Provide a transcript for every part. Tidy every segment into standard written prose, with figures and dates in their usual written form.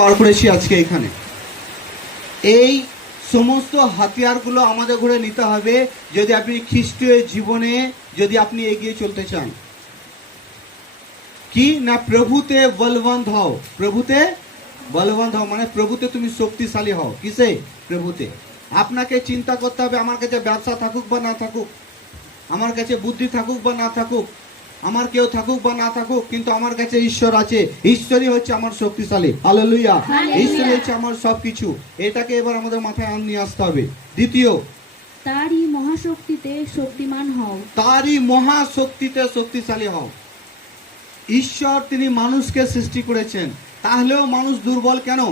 বার করেছি আজকে এখানে। এই সমস্ত হাতিয়ারগুলো আমাদের ঘরে নিতে হবে যদি আপনি খ্রিস্টীয় জীবনে যদি আপনি এগিয়ে চলতে চান। কি না, প্রভুতে বলবন্ত হও। প্রভুতে বলবন্ত হও মানে প্রভুতে তুমি শক্তিশালী হও। কিসে? প্রভুতে। আপনাকে চিন্তা করতে হবে আমার কাছে ব্যবসা থাকুক বা না থাকুক, আমার কাছে বুদ্ধি থাকুক বা না থাকুক, আমার কেউ থাকুক বা না থাকুক, কিন্তু আমার কাছে ঈশ্বর আছে। ঈশ্বরই হচ্ছে আমার শক্তিশালী। হালেলুয়া। ঈশ্বরই হচ্ছে আমার সবকিছু। এটাকে এবার আমাদের মাথায় নিয়ে আসতে হবে। দ্বিতীয়, তারই মহাশক্তিতে শক্তিমান হও। তারই মহাশক্তিতে শক্তিশালী হও। ঈশ্বর তিনি মানুষকে সৃষ্টি করেছেন, তাহলেও মানুষ দুর্বল কেন?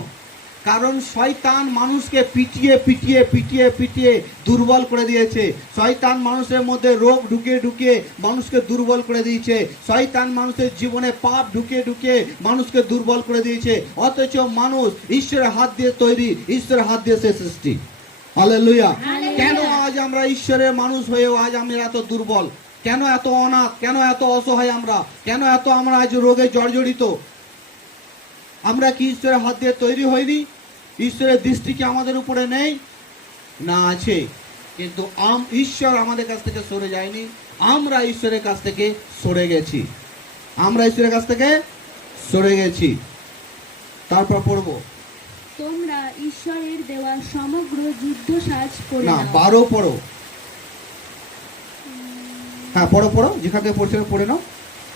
কারণ শয়তান মানুষকে পিটিয়ে পিটিয়ে পিটিয়ে পিটিয়ে দুর্বল করে দিয়েছে। শয়তান মানুষের মধ্যে রোগ ঢুকিয়ে ঢুকিয়ে মানুষকে দুর্বল করে দিয়েছে। শয়তান মানুষের জীবনে পাপ ঢুকিয়ে ঢুকিয়ে মানুষকে দুর্বল করে দিয়েছে। অথচ মানুষ ঈশ্বরের হাত দিয়ে তৈরি, ঈশ্বরের হাত দিয়ে সে সৃষ্টি। হালেলুয়া। কেন আজ আমরা ঈশ্বরের মানুষ হয়েও আজ আমরা এত দুর্বল? কেন এত অনাথ? কেন এত অসহায় আমরা? কেন এত আমরা আজ রোগে জর্জরিত? আমরা কি ঈশ্বরের হাত দিয়ে তৈরি হইনি? ঈশ্বরের দৃষ্টি কি আমাদের উপরে নেই? না, আছে। কিন্তু ঈশ্বর আমাদের কাছ থেকে সরে যায়নি, আমরা ঈশ্বরের কাছ থেকে সরে গেছি। আমরা ঈশ্বরের কাছ থেকে সরে গেছি। তারপর পড়বো, তোমরা ঈশ্বরের দেওয়া সমগ্র যুদ্ধ সাজ পরে না নাও। 12 পড়ো। হ্যাঁ, পড়ো পড়ো, যেখান থেকে পড়ছিলে পড়ে নাও।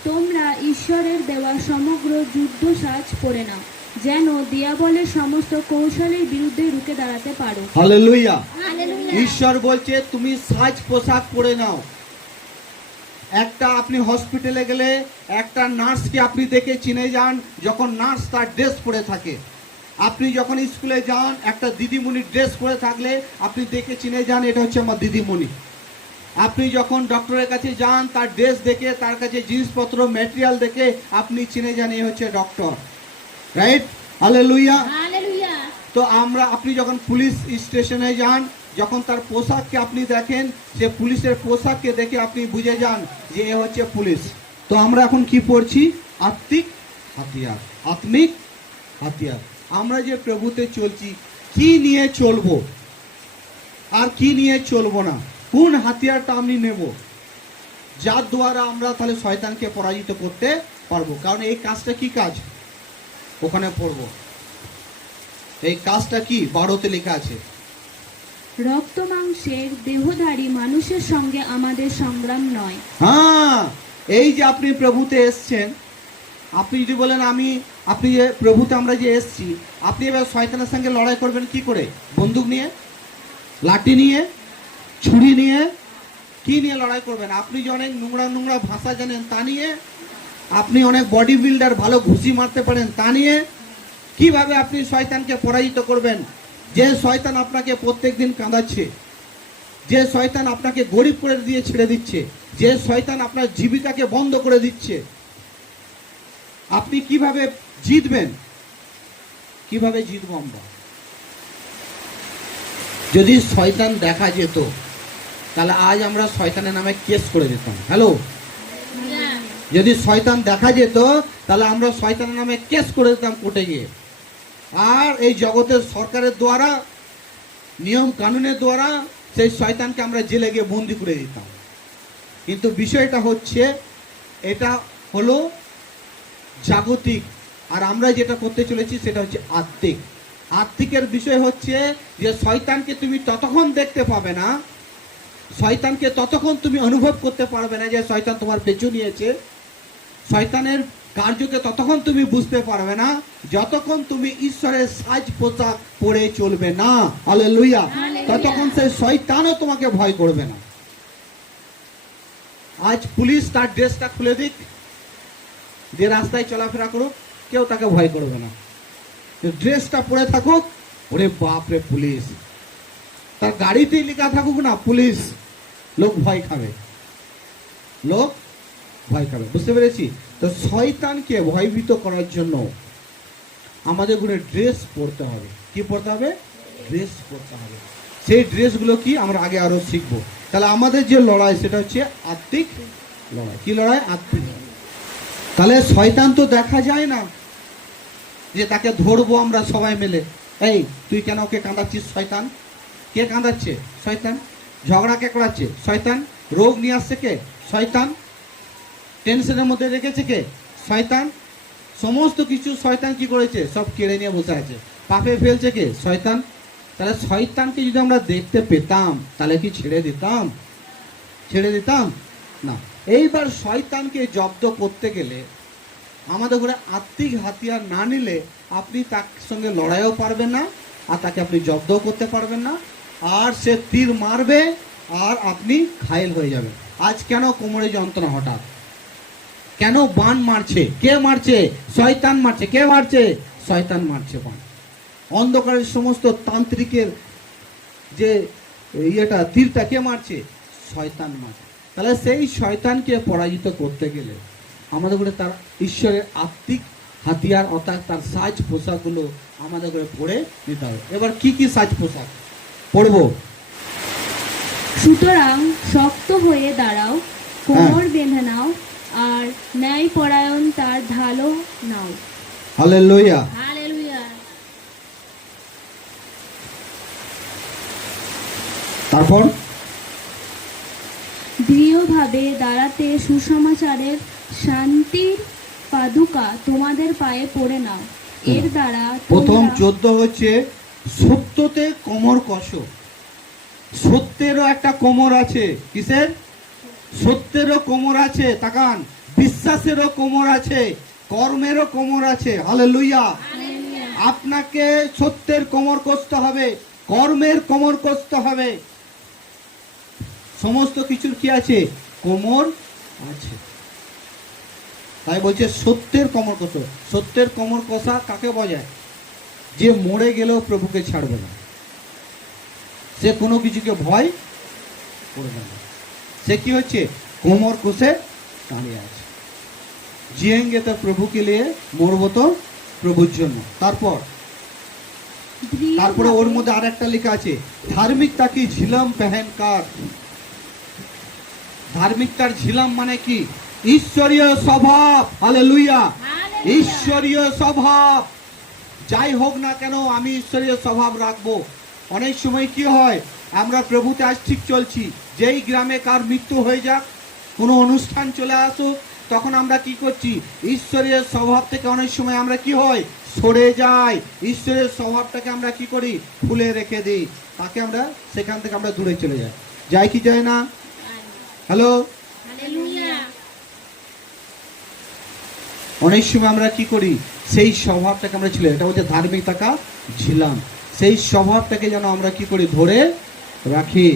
তোমরা ঈশ্বরের দেওয়া সমগ্র যুদ্ধ সাজ পরে নাও, যেন দিয়াবলের সমস্ত কৌশলের বিরুদ্ধে রুখে দাঁড়াতে পারো। হালেলুয়া। হালেলুয়া। ঈশ্বর বলছে তুমি সাজ পোশাক পরে নাও। একটা আপনি হসপিটালে গেলে একটা নার্সকে আপনি দেখে চিনে যান যখন নার্স তার ড্রেস পরে থাকে। আপনি যখন স্কুলে যান একটা দিদিমণি ড্রেস পরে থাকলে আপনি দেখে চিনে যান এটা হচ্ছে আমার দিদিমণি। আপনি যখন ডক্টরের কাছে যান তার ড্রেস দেখে, তার কাছে জিনিসপত্র ম্যাটেরিয়াল দেখে আপনি চিনে যান এই হচ্ছে ডক্টর। রাইট? হালেলুয়া। হালেলুয়া। তো আপনি যখন পুলিশ স্টেশনে যান, যখন তার পোশাককে আপনি দেখেন, সে পুলিশের পোশাককে দেখে আপনি বুঝে যান যে এ হচ্ছে পুলিশ। তো আমরা এখন কি পড়ছি? আত্মিক হাতিয়ার। আত্মিক হাতিয়ার। আমরা যে প্রভুতে চলছি, কি নিয়ে চলবো আর কি নিয়ে চলবো না, কোন হাতিয়ারটা আমি নেব, যার দ্বারা আমরা তাহলে শয়তানকে পরাজিত করতে পারবো। কারণ এই কাজটা কি কাজ? ওখানে পড়বো। এই কাজটা কি? 12তে লেখা আছে। রক্ত মাংসের দেহধারী মানুষের সঙ্গে আমাদের সংগ্রাম নয়। হ্যাঁ, এই যে আপনি প্রভুতে এসছেন, আপনি যদি বলেন আপনি যে প্রভুতে আমরা যে এসছি, আপনি এবার শয়তানের সঙ্গে লড়াই করবেন কি করে? বন্দুক নিয়ে, লাঠি নিয়ে, ছুরি নিয়ে? কি নিয়ে লড়াই করবেন? আপনি যে অনেক নোংরা নোংরা ভাষা জানেন তা নিয়ে? আপনি অনেক বডি বিল্ডার, ভালো ঘুষি মারতে পারেন তা নিয়ে? কিভাবে আপনি শয়তানকে পরাজিত করবেন? যে শয়তান আপনাকে প্রত্যেকদিন কাঁদাচ্ছে, যে শয়তান আপনাকে গরিব করে দিয়ে ছেড়ে দিচ্ছে, যে শয়তান আপনার জীবিকাকে বন্ধ করে দিচ্ছে, আপনি কিভাবে জিতবেন? কিভাবে জিতবো আমরা? যদি শয়তান দেখা যেত তাহলে আজ আমরা শয়তানের নামে কেস করে দিতাম। হ্যালো, যদি শয়তান দেখা যেত তাহলে আমরা শয়তানের নামে কেস করে দিতাম কোর্টে গিয়ে। আর এই জগতের সরকারের দ্বারা, নিয়ম কানুনের দ্বারা সেই শয়তানকে আমরা জেলে গিয়ে বন্দি করে দিতাম। কিন্তু বিষয়টা হচ্ছে, এটা হলো জাগতিক, আর আমরা যেটা করতে চলেছি সেটা হচ্ছে আত্মিক। আত্মিকের বিষয় হচ্ছে যে শয়তানকে তুমি ততক্ষণ দেখতে পাবে না, শয়তানকে ততক্ষণ তুমি অনুভব করতে পারবে না যে শয়তান তোমার পেছু নিয়েছে, শয়তানের কার্যকে ততক্ষণ তুমি বুঝতে পারবে না যতক্ষণ তুমি ঈশ্বরের সাজ পোশাক পরে চলবে না। হালেলুয়া। ততক্ষণ সেই শয়তানও তোমাকে ভয় করবে না। আজ পুলিশ তার ড্রেসটা খুলে দিক, যে রাস্তায় চলাফেরা করুক, কেউ তাকে ভয় করবে না। ড্রেসটা পরে থাকুক, ওরে বাপরে পুলিশ, তার গাড়িতেই লেখা থাকুক না পুলিশ, লোক ভয় খাবে, লোক ভয় খাবে। বুঝতে পেরেছি? তো শয়তানকে ভয়ভীত করার জন্য আমাদের ঘরে ড্রেস পরতে হবে। কি পরতে হবে? ড্রেস পরতে হবে। সেই ড্রেসগুলো কি আমরা আগে আরো শিখবো। তাহলে আমাদের যে লড়াই সেটা হচ্ছে আত্মিক লড়াই। কি লড়াই? আত্মিক। তাহলে শয়তান তো দেখা যায় না, যে তাকে ধরবো আমরা সবাই মিলে, এই তুই কেন ওকে কাঁদাচ্ছিস শয়তান? কে কাঁদাচ্ছে? শয়তান। ঝগড়া কে করাচ্ছে? শয়তান। রোগ নিয়ে আসছে কে? শয়তান। টেনশনের মধ্যে রেখেছে কে? শয়তান। সমস্ত কিছু শয়তান কি করেছে? সব কেড়ে নিয়ে বসে আছে। পাপে ফেলছে কে? শয়তান। তাহলে শয়তানকে যদি আমরা দেখতে পেতাম তাহলে কি ছেড়ে দিতাম? ছেড়ে দিতাম না। এইবার শয়তানকে জব্দ করতে গেলে আমাদের ঘরে আত্মিক হাতিয়ার না নিলে আপনি তার সঙ্গে লড়াইও পারবেন না, আর তাকে আপনি জব্দও করতে পারবেন না, আর সে তীর মারবে আর আপনি ঘায়েল হয়ে যাবেন। আজ কেন কোমরে যন্ত্রণা হঠাৎ? কেন বান মারছে? কে মারছে? শয়তান মারছে। কে মারছে? শয়তান মারছে বান। অন্ধকারের সমস্ত তান্ত্রিকের যে ইয়েটা তীরটা কে মারছে? শয়তান মারছে। তাহলে সেই শয়তানকে পরাজিত করতে গেলে আমাদের করে তার ঈশ্বরের আত্মিক হাতিয়ার অর্থাৎ তার সাজ পোশাকগুলো আমাদের করে পরে নিতে হবে। এবার কি কি সাজ পোশাক পরবো? সুতরাং শক্ত হয়ে দাঁড়াও, কোমর বেঁধে নাও, আর ন্যায় পরায়ণ তার ঢালও নাও। হালেলুয়া। হালেলুয়া। তারপর দৃঢ়ভাবে দাঁড়াতে সুসমাচারের শান্তির পাদুকা তোমাদের পায়ে পড়ে নাও। এর দ্বারা প্রথম তোমরা 14 হচ্ছে সত্যতে কোমর কষো। সত্যেরও একটা কোমর আছে। কিসের? সত্যেরও কোমর আছে। তাকান, বিশ্বাসেরও কোমর আছে, কর্মেরও কোমর আছে। হালেলুয়া। আপনাকে সত্যের কোমর কষতে হবে, কর্মের কোমর কষতে হবে। সমস্ত কিছুর কি আছে? কোমর আছে। তাই বলছে সত্যের কোমর কষো। সত্যের কোমর কষা কাকে বোঝায়? যে মরে গেলেও প্রভুকে ছাড়বে না, সে কোনো কিছুকে ভয় করবে না। সে কি হচ্ছে? কোমর কষে দাঁড়িয়ে আছে। জিয়েঙ্গে তো প্রভুকে নিয়ে, মরবো তো প্রভুর জন্য। তারপরে ওর মধ্যে আর একটা লেখা আছে, ধার্মিকতা কি ঝিলাম পেহেনকার। ধার্মিকতার ঝিলাম মানে কি? ঈশ্বরীয় স্বভাব। হালেলুয়া। ঈশ্বরীয় স্বভাব। যাই হোক না কেন আমি ঈশ্বরীয় স্বভাব রাখবো। অনেক সময় কি হয়, আমরা প্রভুতে আজ ঠিক চলছি, যেই গ্রামে কার মৃত্যু হয়ে যাক, কোনো অনুষ্ঠান চলে আসুক, তখন আমরা কি করছি? ঈশ্বরের স্বভাব থেকে অনেক সময় আমরা কি হয়? সরে যাই। ঈশ্বরের স্বভাবটাকে আমরা কি করি? খুলে রেখে দিই। তাকে আমরা সেখান থেকে আমরা দূরে চলে যাই। যাই কি যায় না? হ্যালো। অনেক সময় আমরা কি করি? সেই স্বভাবটাকে আমরা ছিল, এটা হচ্ছে ধার্মিকতা ঝিলাম। সেই স্বভাবটাকে যেন আমরা কি করি? ধরে রাখি।